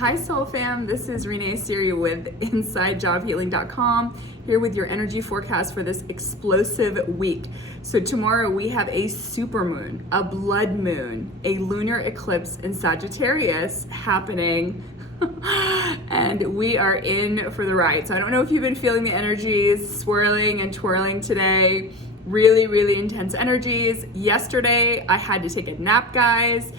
Hi Soul Fam, this is Renee Siri with InsideJobHealing.com here with your energy forecast for this explosive week. So tomorrow we have a supermoon, a blood moon, a lunar eclipse in Sagittarius happening and we are in for the ride. So I don't know if you've been feeling the energies swirling and twirling today. Really intense energies. Yesterday I had to take a nap, guys.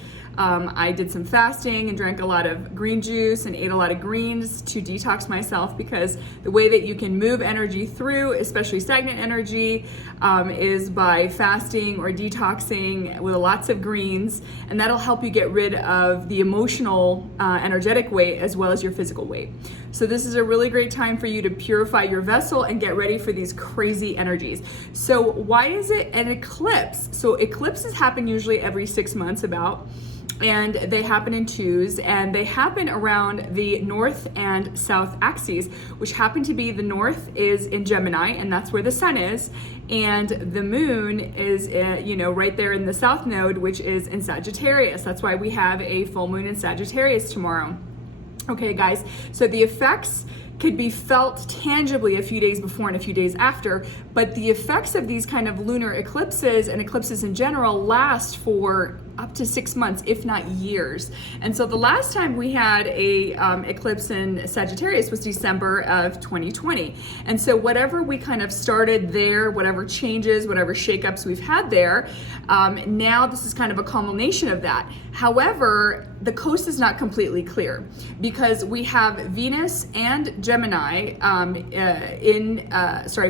I did some fasting and drank a lot of green juice and ate a lot of greens to detox myself, because the way that you can move energy through, especially stagnant energy, is by fasting or detoxing with lots of greens, and that'll help you get rid of the emotional, energetic weight as well as your physical weight. So this is a really great time for you to purify your vessel and get ready for these crazy energies. So why is it an eclipse? So eclipses happen usually every 6 months about, and they happen in twos, and they happen around the north and south axes, which happen to be the north is in Gemini, and that's where the sun is, and the moon is right there in the south node, which is in Sagittarius. That's why we have a full moon in Sagittarius tomorrow. Okay guys, so the effects could be felt tangibly a few days before and a few days after, but the effects of these kind of lunar eclipses and eclipses in general last for up to 6 months, if not years. And so the last time we had a eclipse in Sagittarius was December of 2020. And so whatever we kind of started there, whatever changes, whatever shakeups we've had there, now this is kind of a culmination of that. However, the coast is not completely clear because we have Venus and Gemini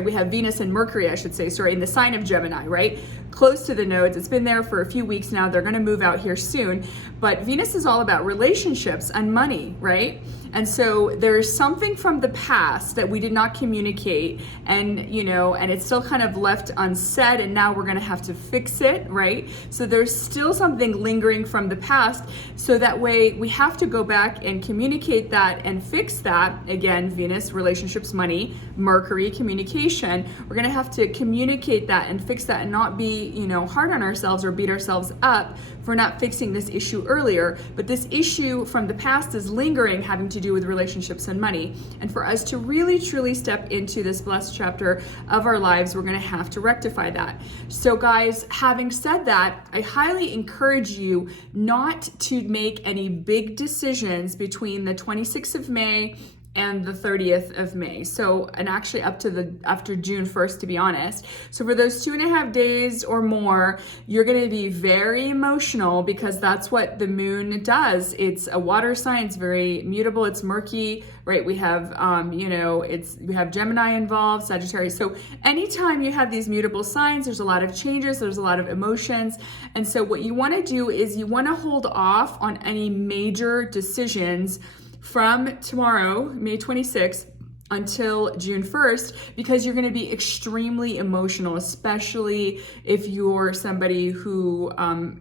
we have Venus and Mercury, I should say, in the sign of Gemini, right? Close to the nodes. It's been there for a few weeks now. They're going to move out here soon. But Venus is all about relationships and money, right? And so there's something from the past that we did not communicate, and it's still kind of left unsaid, and now we're going to have to fix it, right? So there's still something lingering from the past. So that way we have to go back and communicate that and fix that. Again, Venus, relationships, money, Mercury, communication. We're going to have to communicate that and fix that and not be, hard on ourselves or beat ourselves up for not fixing this issue earlier. But this issue from the past is lingering, having to do with relationships and money. And for us to really truly step into this blessed chapter of our lives, we're going to have to rectify that. So guys, having said that, I highly encourage you not to make any big decisions between the 26th of May and the 30th of May. So, and actually after June 1st, to be honest. So for those 2.5 days or more, you're going to be very emotional, because that's what the moon does. It's a water sign. It's very mutable. It's murky, right? We have, we have Gemini involved, Sagittarius. So anytime you have these mutable signs, there's a lot of changes. There's a lot of emotions. And so what you want to do is you want to hold off on any major decisions from tomorrow, May 26th, until June 1st, because you're going to be extremely emotional, especially if you're somebody who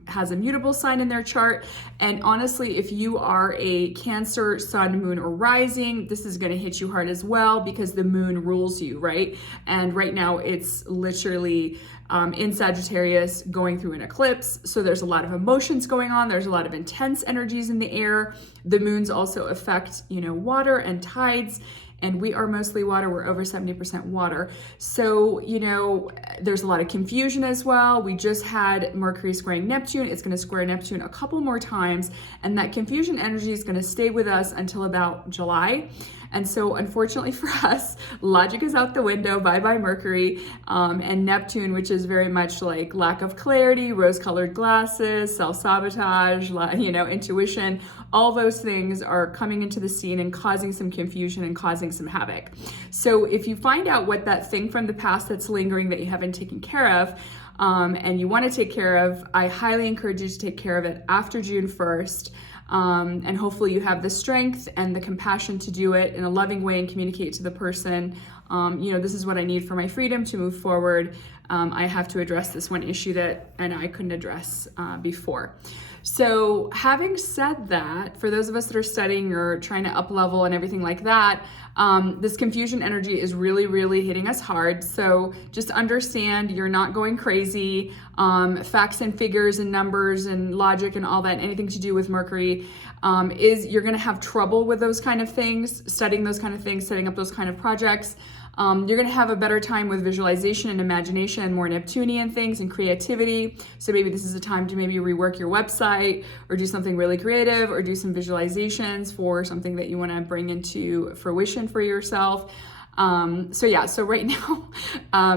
has a mutable sign in their chart. And honestly, if you are a Cancer, Sun, Moon, or Rising, this is going to hit you hard as well, because the moon rules you, right? And right now it's literally in Sagittarius going through an eclipse. So there's a lot of emotions going on. There's a lot of intense energies in the air. The moons also affect, water and tides. And we are mostly water. We're over 70% water. So, there's a lot of confusion as well. We just had Mercury squaring Neptune. It's going to square Neptune a couple more times. And that confusion energy is going to stay with us until about July. And so unfortunately for us, logic is out the window. Bye-bye Mercury. And Neptune, which is very much like lack of clarity, rose-colored glasses, self-sabotage, intuition, all those things are coming into the scene and causing some confusion and causing some havoc. So if you find out what that thing from the past that's lingering that you haven't taken care of, and you want to take care of, I highly encourage you to take care of it after June 1st. And hopefully you have the strength and the compassion to do it in a loving way and communicate to the person this is what I need for my freedom to move forward. I have to address this one issue that I couldn't address before. So having said that, for those of us that are studying or trying to up level and everything like that, this confusion energy is really, really hitting us hard. So just understand you're not going crazy. Facts and figures and numbers and logic and all that, anything to do with Mercury, you're going to have trouble with those kind of things, studying those kind of things, setting up those kind of projects. You're going to have a better time with visualization and imagination and more Neptunian things and creativity. So maybe this is a time to maybe rework your website or do something really creative or do some visualizations for something that you want to bring into fruition for yourself. So right now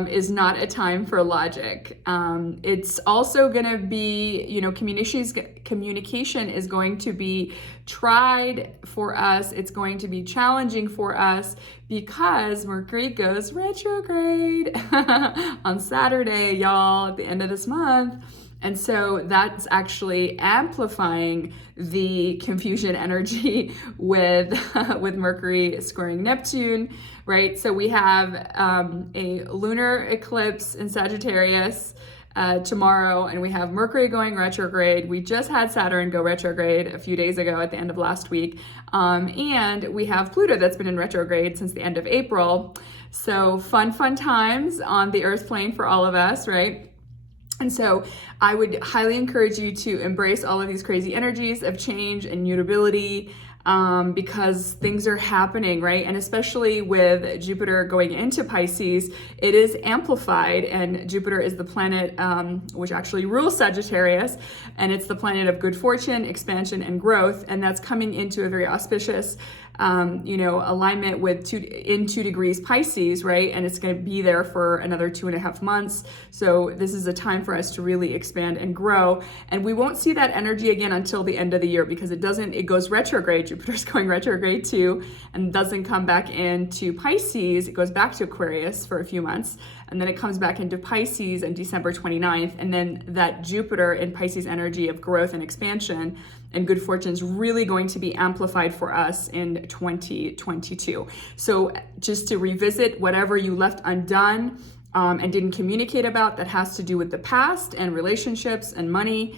is not a time for logic. It's also going to be, communication is going to be tried for us. It's going to be challenging for us because Mercury goes retrograde on Saturday, y'all, at the end of this month. And so that's actually amplifying the confusion energy with Mercury squaring Neptune, right? So we have a lunar eclipse in Sagittarius tomorrow, and we have Mercury going retrograde. We just had Saturn go retrograde a few days ago at the end of last week. And we have Pluto that's been in retrograde since the end of April. So fun times on the Earth plane for all of us, right? And so I would highly encourage you to embrace all of these crazy energies of change and mutability, because things are happening, right? And especially with Jupiter going into Pisces, it is amplified, and Jupiter is the planet which actually rules Sagittarius, and it's the planet of good fortune, expansion, and growth, and that's coming into a very auspicious alignment with 2 degrees Pisces, right? And it's going to be there for another 2.5 months. So this is a time for us to really expand and grow. And we won't see that energy again until the end of the year, because it goes retrograde. Jupiter's going retrograde too, and doesn't come back into Pisces. It goes back to Aquarius for a few months, and then it comes back into Pisces on December 29th. And then that Jupiter in Pisces energy of growth and expansion and good fortune is really going to be amplified for us in 2022. So just to revisit whatever you left undone and didn't communicate about that has to do with the past and relationships and money,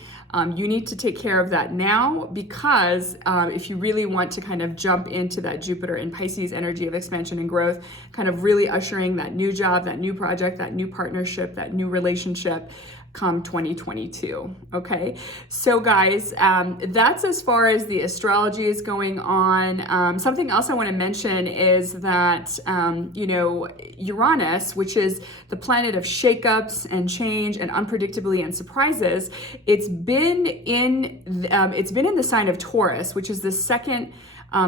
you need to take care of that now, because if you really want to kind of jump into that Jupiter and Pisces energy of expansion and growth, kind of really ushering that new job, that new project, that new partnership, that new relationship, come 2022. Okay, so guys, that's as far as the astrology is going on. Something else I want to mention is that Uranus, which is the planet of shakeups and change and unpredictability and surprises, it's been in the sign of Taurus, which is the second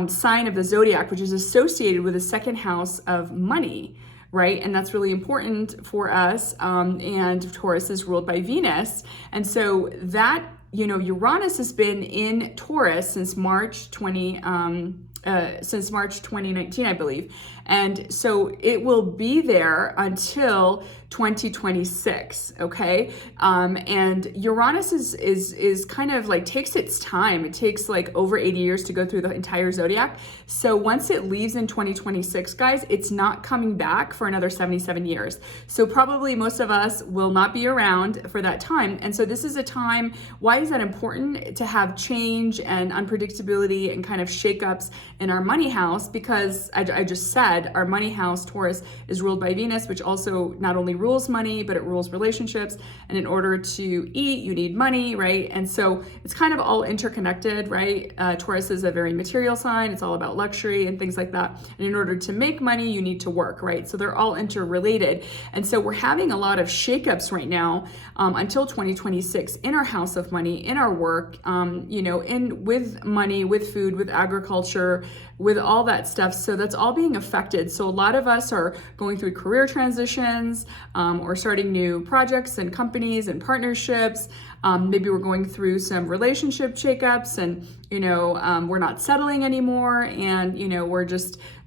sign of the zodiac, which is associated with the second house of money, right? And that's really important for us. And Taurus is ruled by Venus. And so that, Uranus has been in Taurus since March 2019, I believe. And so it will be there until 2026, okay? And Uranus is kind of like takes its time. It takes like over 80 years to go through the entire zodiac. So once it leaves in 2026, guys, it's not coming back for another 77 years. So probably most of us will not be around for that time. And so this is a time, why is that important? To have change and unpredictability and kind of shakeups in our money house, because I just said our money house, Taurus, is ruled by Venus, which also not only rules money, but it rules relationships. And in order to eat, you need money, right? And so it's kind of all interconnected, right? Taurus is a very material sign. It's all about luxury and things like that. And in order to make money, you need to work, right? So they're all interrelated. And so we're having a lot of shakeups right now until 2026 in our house of money, in our work, with money, with food, with agriculture, with all that stuff. So that's all being affected. So a lot of us are going through career transitions or starting new projects and companies and partnerships. Maybe we're going through some relationship shakeups and, we're not settling anymore. And,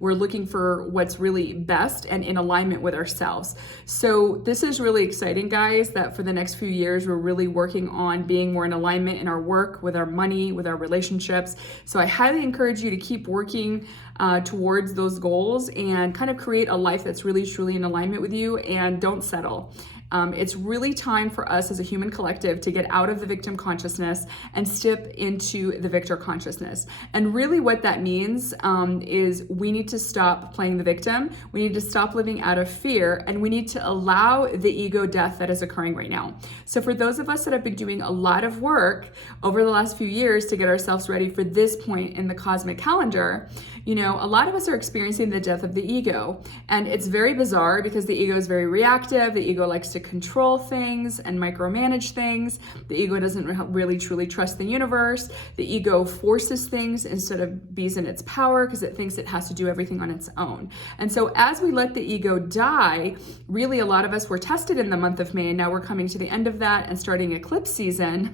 we're looking for what's really best and in alignment with ourselves. So this is really exciting, guys, that for the next few years, we're really working on being more in alignment in our work, with our money, with our relationships. So I highly encourage you to keep working towards those goals and kind of create a life that's really, truly in alignment with you, and don't settle. It's really time for us as a human collective to get out of the victim consciousness and step into the victor consciousness. And really what that means is we need to stop playing the victim. We need to stop living out of fear, and we need to allow the ego death that is occurring right now. So for those of us that have been doing a lot of work over the last few years to get ourselves ready for this point in the cosmic calendar, a lot of us are experiencing the death of the ego. And it's very bizarre because the ego is very reactive. The ego likes to control things and micromanage things. The ego doesn't really truly trust the universe. The ego forces things instead of bees in its power because it thinks it has to do everything on its own. And so as we let the ego die, really a lot of us were tested in the month of May, and now we're coming to the end of that and starting eclipse season,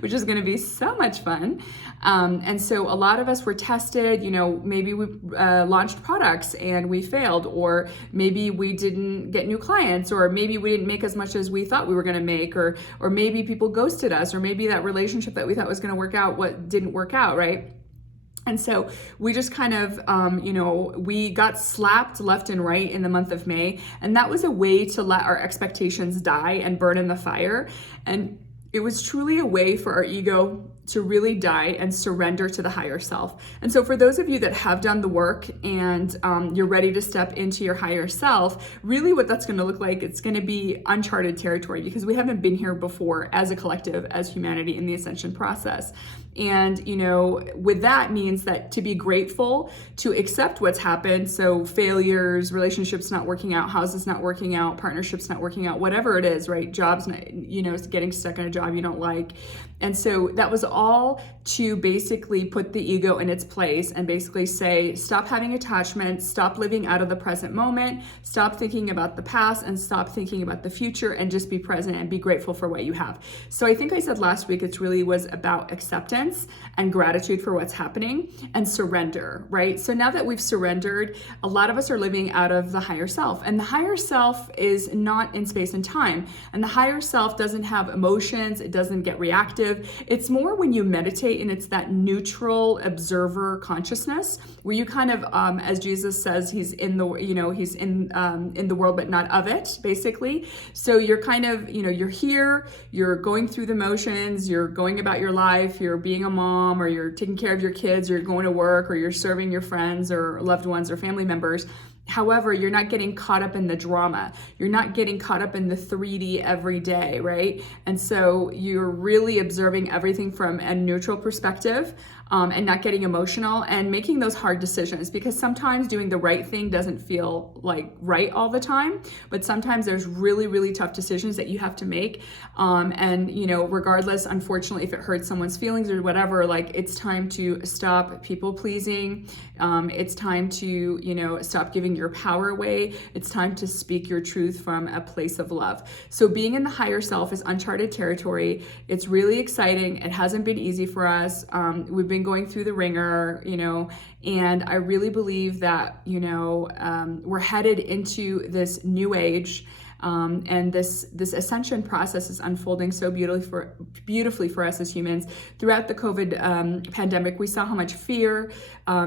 which is going to be so much fun. And so a lot of us were tested, maybe we launched products and we failed, or maybe we didn't get new clients, or maybe we didn't make as much as we thought we were going to make, or maybe people ghosted us, or maybe that relationship that we thought was going to work out, didn't work out, right? And so we just kind of, we got slapped left and right in the month of May. And that was a way to let our expectations die and burn in the fire. And it was truly a way for our ego to really die and surrender to the higher self. And so for those of you that have done the work and you're ready to step into your higher self, really what that's going to look like, it's going to be uncharted territory, because we haven't been here before as a collective, as humanity in the ascension process. And, with that means that to be grateful, to accept what's happened. So failures, relationships not working out, houses not working out, partnerships not working out, whatever it is, right? Jobs, getting stuck in a job you don't like. And so that was all to basically put the ego in its place and basically say, stop having attachments, stop living out of the present moment, stop thinking about the past, and stop thinking about the future, and just be present and be grateful for what you have. So I think I said last week, it really was about acceptance and gratitude for what's happening and surrender, right? So now that we've surrendered, a lot of us are living out of the higher self, and the higher self is not in space and time. And the higher self doesn't have emotions. It doesn't get reactive. It's more when you meditate, and it's that neutral observer consciousness where you kind of, as Jesus says, he's in the world, but not of it, basically. So you're kind of, you're here, you're going through the motions, you're going about your life, you're being a mom, or you're taking care of your kids, or you're going to work, or you're serving your friends or loved ones or family members. However, you're not getting caught up in the drama. You're not getting caught up in the 3D every day, right? And so you're really observing everything from a neutral perspective, and not getting emotional and making those hard decisions, because sometimes doing the right thing doesn't feel like right all the time, but sometimes there's really, really tough decisions that you have to make. And, regardless, unfortunately, if it hurts someone's feelings or whatever, like, it's time to stop people pleasing. It's time to, stop giving your power away. It's time to speak your truth from a place of love. So being in the higher self is uncharted territory. It's really exciting. It hasn't been easy for us. We've been going through the ringer, and I really believe that, we're headed into this new age. And this ascension process is unfolding so beautifully for us as humans. Throughout the COVID pandemic, we saw how much fear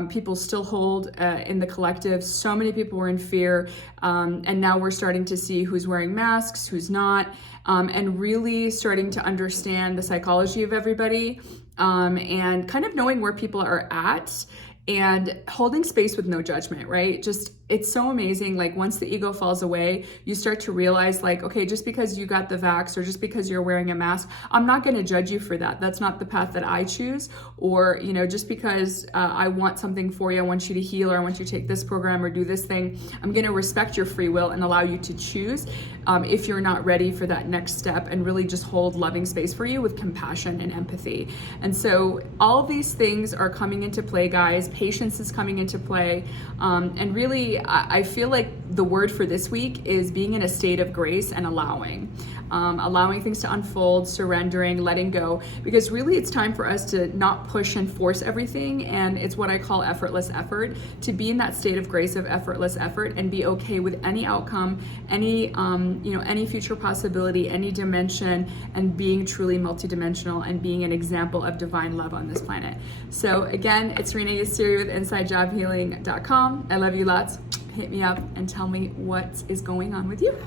people still hold in the collective. So many people were in fear, and now we're starting to see who's wearing masks, who's not, and really starting to understand the psychology of everybody, and kind of knowing where people are at and holding space with no judgment, right? It's so amazing. Like, once the ego falls away, you start to realize, like, okay, just because you got the vax or just because you're wearing a mask, I'm not going to judge you for that. That's not the path that I choose. Or, just because I want something for you, I want you to heal, or I want you to take this program or do this thing, I'm going to respect your free will and allow you to choose if you're not ready for that next step, and really just hold loving space for you with compassion and empathy. And so all these things are coming into play, guys. Patience is coming into play. And really, I feel like the word for this week is being in a state of grace and allowing things to unfold, surrendering, letting go, because really it's time for us to not push and force everything. And it's what I call effortless effort, to be in that state of grace of effortless effort and be okay with any outcome, any any future possibility, any dimension, and being truly multidimensional and being an example of divine love on this planet. So again, it's Renee Yasiri with InsideJobHealing.com. I love you lots. Hit me up and tell me what is going on with you.